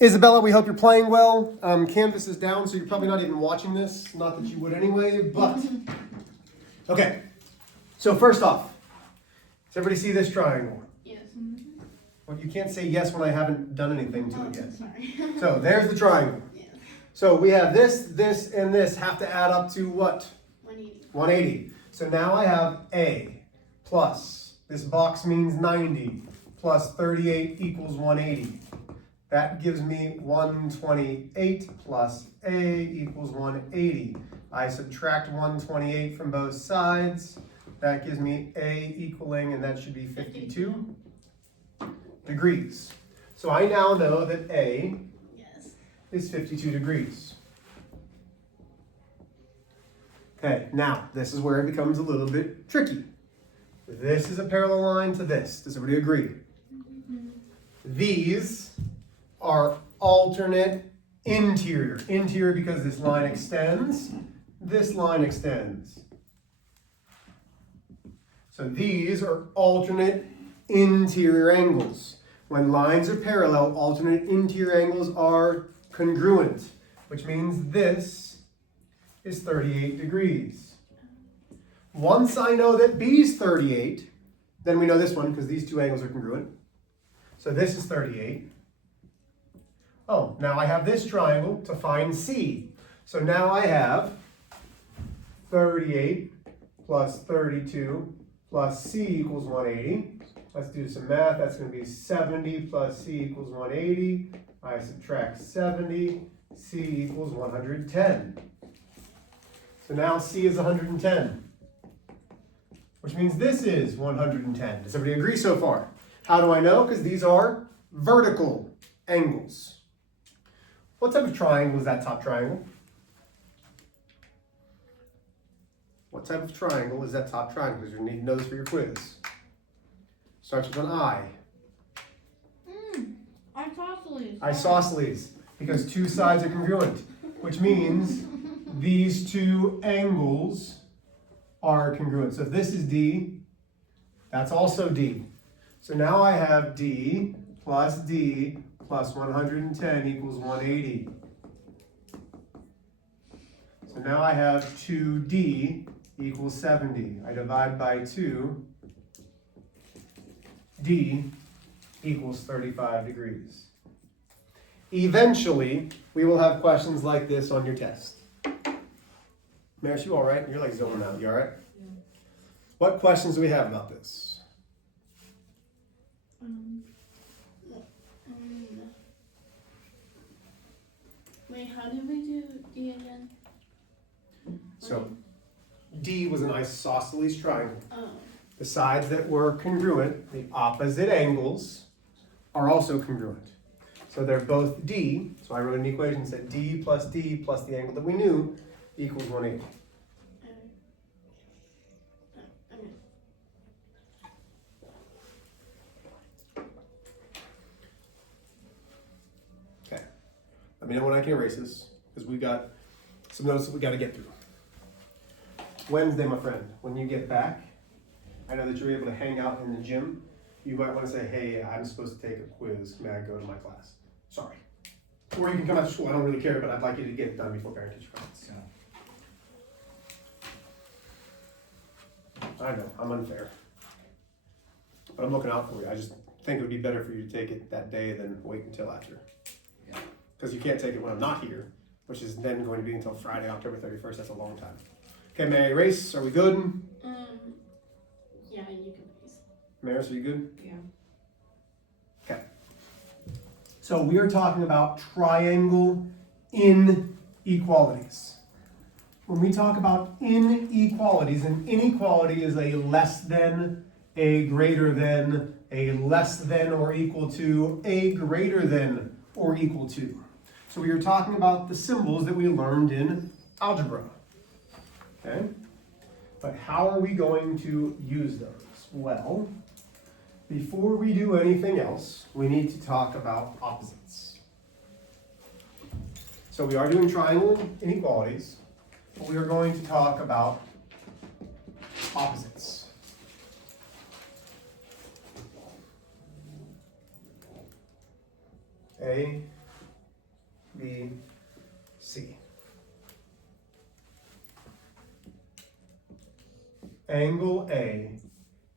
Isabella, we hope you're playing well. Canvas is down, so you're probably not even watching this. Not that you would anyway, but. Okay, so first off, does everybody see this triangle? Yes. Well, you can't say yes when I haven't done anything to it yet. Sorry. So there's the triangle. Yes. So we have this, and this have to add up to what? 180. 180. So now I have A plus, this box means 90, plus 38 equals 180. That gives me 128 plus A equals 180. I subtract 128 from both sides. That gives me A equaling, and that should be 52 degrees. So I now know that A is 52 degrees. Okay, now this is where it becomes a little bit tricky. This is a parallel line to this. Does everybody agree? These are alternate interior. Interior because this line extends, this line extends. So these are alternate interior angles. When lines are parallel, alternate interior angles are congruent, which means this is 38 degrees. Once I know that B is 38, then we know this one because these two angles are congruent. So this is 38. Oh, now I have this triangle to find C. So now I have 38 plus 32 plus C equals 180. Let's do some math. That's going to be 70 plus C equals 180. I subtract 70. C equals 110. So now C is 110, which means this is 110. Does everybody agree so far? How do I know? Because these are vertical angles. What type of triangle is that top triangle? What type of triangle is that top triangle? Because you need to know this for your quiz. Starts with an I. Isosceles. Isosceles, because two sides are congruent, which means these two angles are congruent. So if this is D, that's also D. So now I have D plus 110 equals 180. So now I have 2D equals 70. I divide by 2. D equals 35 degrees. Eventually, we will have questions like this on your test. Maris, you all right? You're like zoning out. You all right? Yeah. What questions do we have about this? Wait, how did we do D again? So, D was an isosceles triangle. Oh. The sides that were congruent, the opposite angles, are also congruent. So they're both D. So I wrote an equation that said D plus the angle that we knew equals 180. Okay. Let me know when I can erase this, because we got some notes that we got to get through. Wednesday, my friend, when you get back, I know that you're able to hang out in the gym. You might want to say, hey, I'm supposed to take a quiz. May I go to my class? Sorry. Or you can come after school. I don't really care, but I'd like you to get it done before parent-teacher conference. I know, I'm unfair. But I'm looking out for you. I just think it would be better for you to take it that day than wait until after. Because you can't take it when I'm not here, which is then going to be until Friday, October 31st. That's a long time. Okay, may I erase? Are we good? Yeah, you can erase. Maris, are you good? Yeah. Okay. So we are talking about triangle inequalities. When we talk about inequalities, an inequality is a less than, a greater than, a less than or equal to, a greater than or equal to. So we are talking about the symbols that we learned in algebra. Okay? But how are we going to use those? Well, before we do anything else, we need to talk about opposites. So we are doing triangle inequalities, but we are going to talk about opposites. Okay? B, C. Angle A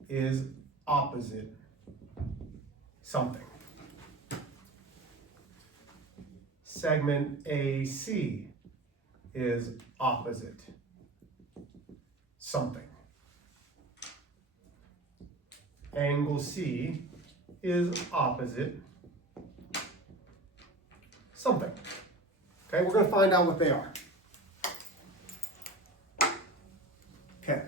is opposite something. Segment AC is opposite something. Angle C is opposite something. Okay, we're going to find out what they are. Okay.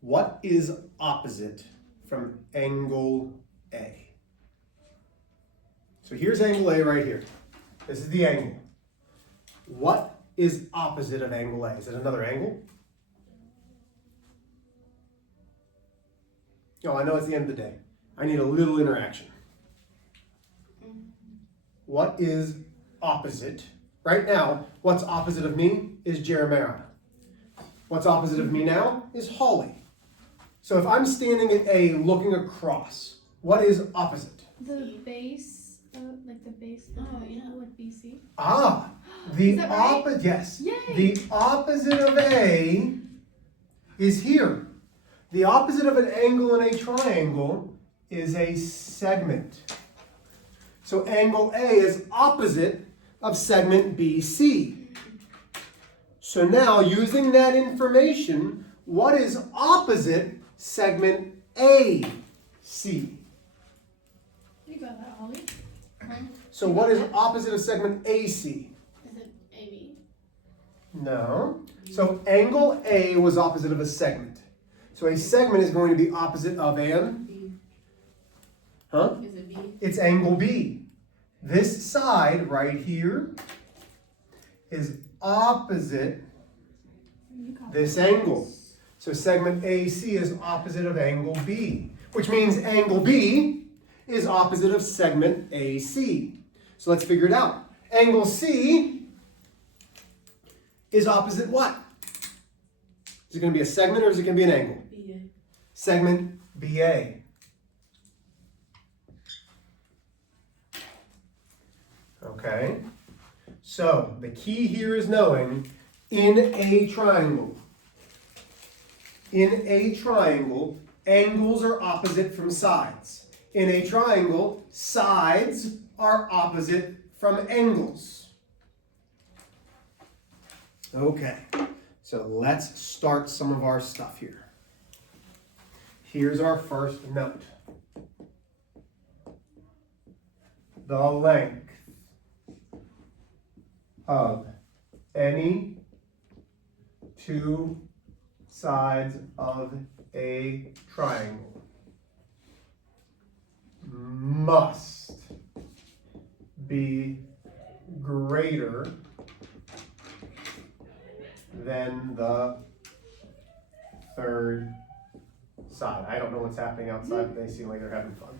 What is opposite from angle A? So here's angle A right here. This is the angle. What is opposite of angle A? Is it another angle? No, I know it's the end of the day. I need a little interaction. What is opposite? Right now, what's opposite of me is Jeremiah. What's opposite of me now is Holly. So if I'm standing at A looking across, what is opposite? The base, like the base would be C. Ah, the Is that right? opposite, yes. Yay! The opposite of A is here. The opposite of an angle in a triangle is a segment. So angle A is opposite of segment BC. So now, using that information, what is opposite segment AC? You got that, Holly? So what is opposite of segment AC? Is it AB? No. So angle A was opposite of a segment. So a segment is going to be opposite of an, B. huh? Is it B? It's angle B. This side right here is opposite this angle. So segment AC is opposite of angle B, which means angle B is opposite of segment AC. So let's figure it out. Angle C is opposite what? Is it going to be a segment or is it going to be an angle? BA. Segment BA. Okay, so the key here is knowing in a triangle, angles are opposite from sides. In a triangle, sides are opposite from angles. Okay, so let's start some of our stuff here. Here's our first note. The length of any two sides of a triangle must be greater than the third side. I don't know what's happening outside, but they seem like they're having fun.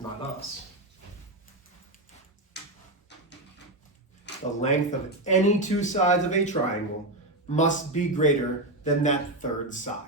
Not us. The length of any two sides of a triangle must be greater than that third side.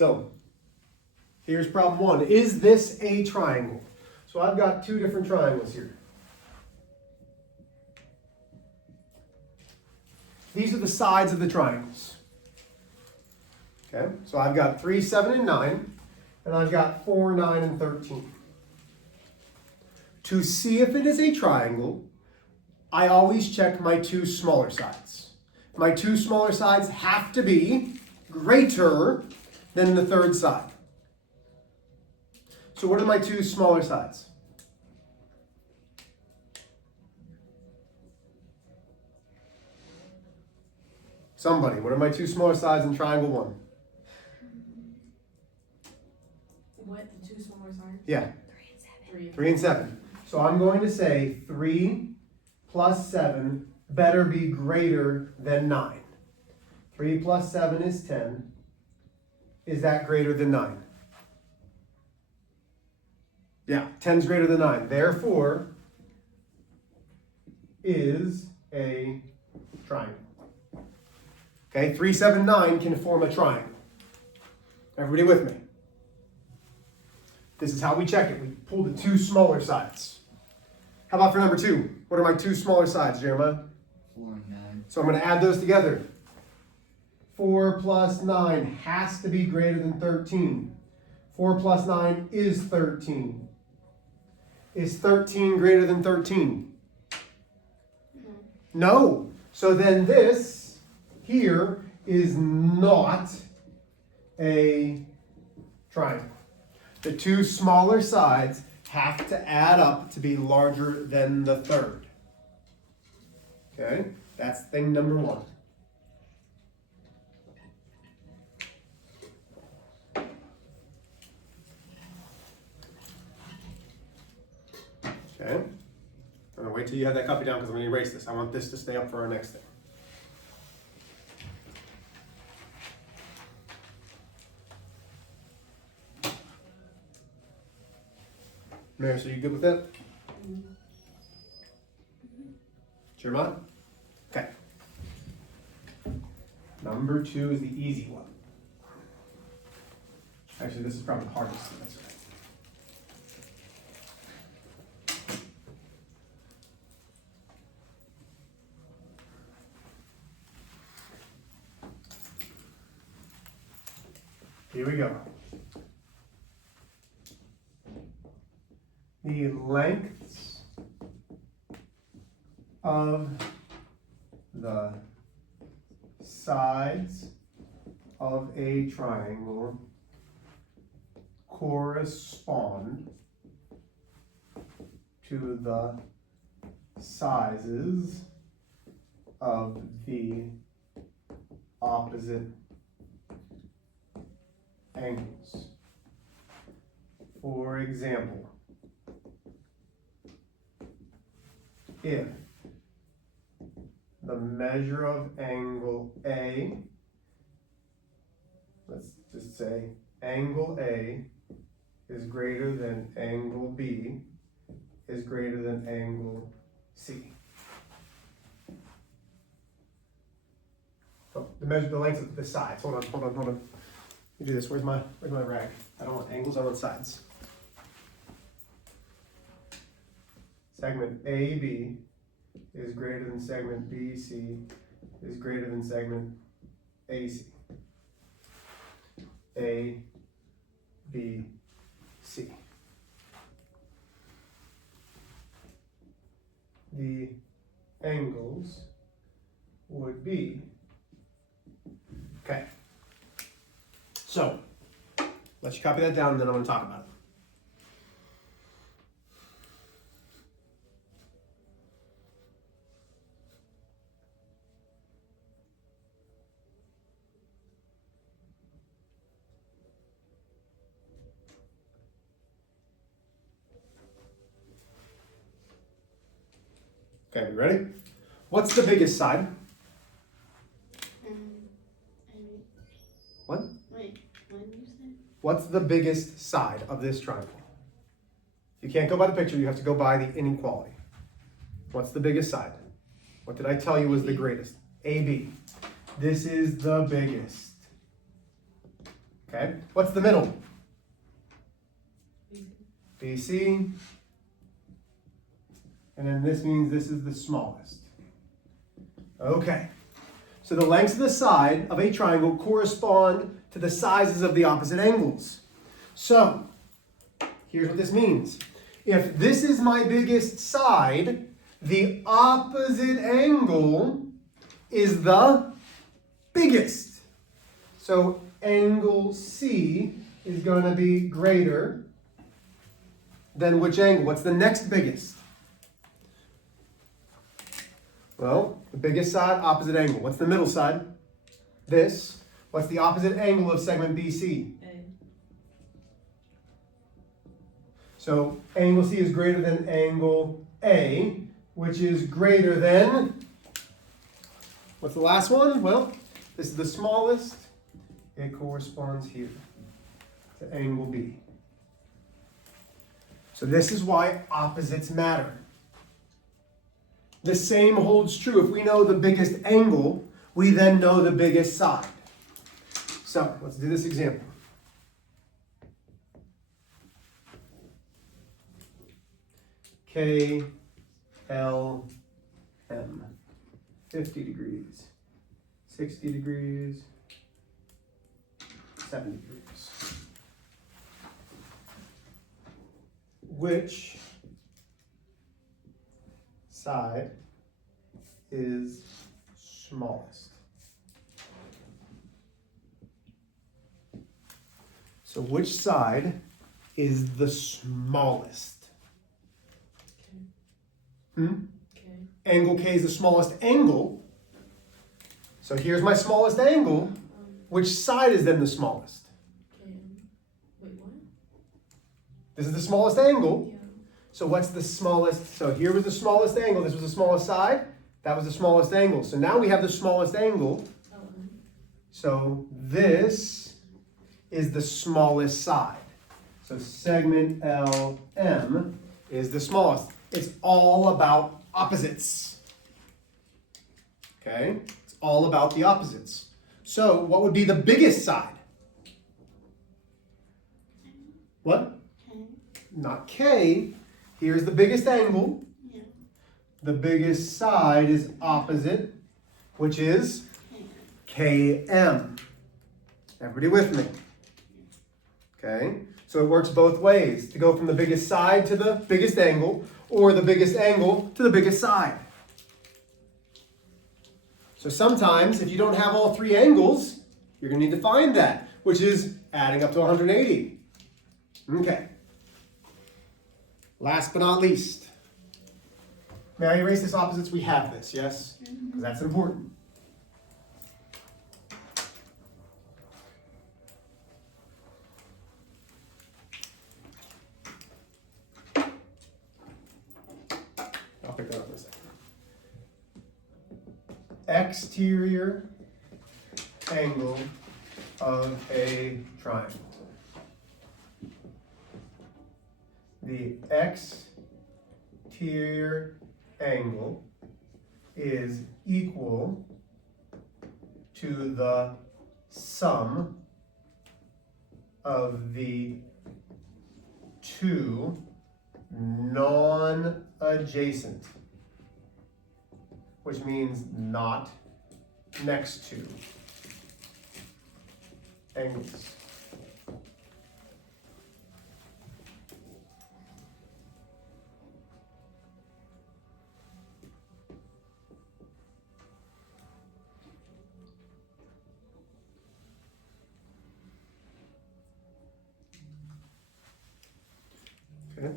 So, here's problem one. Is this a triangle? So I've got two different triangles here. These are the sides of the triangles. Okay, so I've got 3, 7, and 9, and I've got 4, 9, and 13. To see if it is a triangle, I always check my two smaller sides. My two smaller sides have to be greater than the third side. So what are my two smaller sides? Somebody, what are my two smaller sides in triangle 1? what, the two smaller sides? Yeah. 3 and 7. 3 and 7. So I'm going to say 3 plus 7 better be greater than 9. 3 plus 7 is 10. Is that greater than 9? Yeah, 10 is greater than 9. Therefore, is a triangle. Okay, 3, 7, 9 can form a triangle. Everybody with me? This is how we check it. We pull the two smaller sides. How about for number 2? What are my two smaller sides, Jeremiah? 4 and 9. So I'm going to add those together. 4 plus 9 has to be greater than 13. 4 plus 9 is 13. Is 13 greater than 13? No. So then this here is not a triangle. The two smaller sides have to add up to be larger than the third. Okay? That's thing number 1. Okay? I'm going to wait till you have that copy down because I'm going to erase this. I want this to stay up for our next thing. Maris, are you good with that? Jeremiah? Okay. Number 2 is the easy one. Actually, this is probably the hardest. That's right. Here we go. The lengths of the sides of a triangle correspond to the sizes of the opposite angles. For example, if the measure of angle A, let's just say angle A is greater than angle B is greater than angle C. So the length of the sides. Hold on. Let me do this. Where's my rag? I don't want angles, I want sides. Segment AB is greater than segment BC is greater than segment AC. A, B, C. The angles would be, okay. So, let's copy that down and then I'm going to talk about it. Okay, we ready? What's the biggest side? What? Wait, what did you say? What's the biggest side of this triangle? You can't go by the picture, you have to go by the inequality. What's the biggest side? What did I tell you was the greatest? AB. This is the biggest. Okay, what's the middle? BC. And then this means this is the smallest. Okay. So the lengths of the side of a triangle correspond to the sizes of the opposite angles. So, here's what this means. If this is my biggest side, the opposite angle is the biggest. So angle C is going to be greater than which angle? What's the next biggest? Well, the biggest side, opposite angle. What's the middle side? This. What's the opposite angle of segment BC? So angle C is greater than angle A, which is greater than, what's the last one? Well, this is the smallest. It corresponds here to angle B. So this is why opposites matter. The same holds true. If we know the biggest angle, we then know the biggest side. So let's do this example. K, L, M. 50 degrees, 60 degrees, 70 degrees. Which side is smallest? So which side is the smallest? Okay. Angle K is the smallest angle. So here's my smallest angle. Which side is then the smallest? Okay. Wait, what? This is the smallest angle. Yeah. So what's the smallest? So here was the smallest angle. This was the smallest side. That was the smallest angle. So now we have the smallest angle. So this is the smallest side. So segment LM is the smallest. It's all about opposites. Okay? It's all about the opposites. So what would be the biggest side? What? K. Not K. Here's the biggest angle. Yeah. The biggest side is opposite, which is K. KM. Everybody with me? Okay? So it works both ways, to go from the biggest side to the biggest angle, or the biggest angle to the biggest side. So sometimes, if you don't have all three angles, you're going to need to find that, which is adding up to 180. Okay. Last but not least. May I erase this opposites? We have this, yes? Because that's important. I'll pick that up in a second. Exterior angle of a triangle. The exterior angle is equal to the sum of the two non-adjacent, which means not next to, angles. Okay.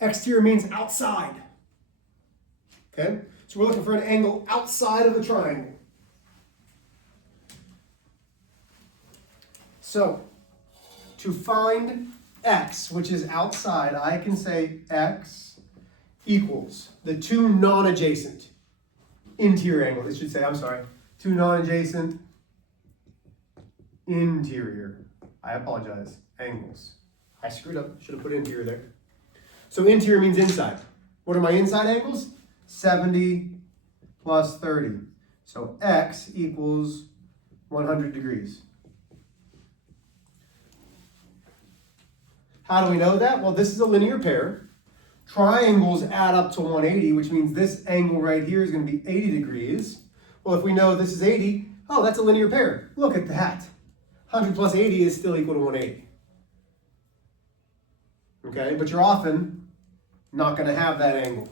Exterior means outside. Okay? So we're looking for an angle outside of the triangle. So, to find x, which is outside, I can say x equals the two non-adjacent interior angles. It should say, I'm sorry, two non-adjacent interior. I apologize, angles. I screwed up, should have put interior there. So interior means inside. What are my inside angles? 70 plus 30. So x equals 100 degrees. How do we know that? Well, this is a linear pair. Triangles add up to 180, which means this angle right here is going to be 80 degrees. Well, if we know this is 80, oh, that's a linear pair. Look at that. 100 plus 80 is still equal to 180. Okay, but you're often not going to have that angle.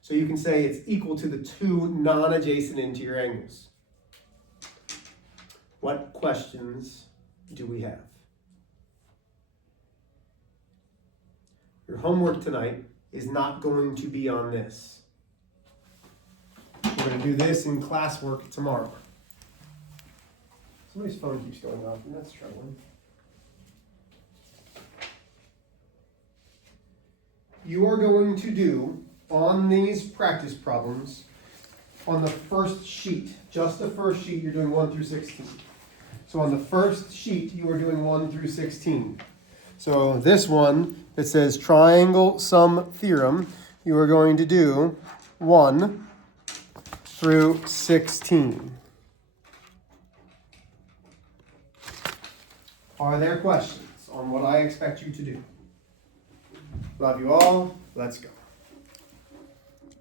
So you can say it's equal to the two non-adjacent interior angles. What questions do we have? Your homework tonight is not going to be on this. We're We're gonna do this in classwork tomorrow. Somebody's phone keeps going off, and that's troubling. You are going to do, on these practice problems, on the first sheet, just the first sheet, you're doing 1 through 16. So on the first sheet, you are doing 1 through 16. So this one that says triangle sum theorem, you are going to do 1 through 16. Are there questions on what I expect you to do? Love you all. Let's go.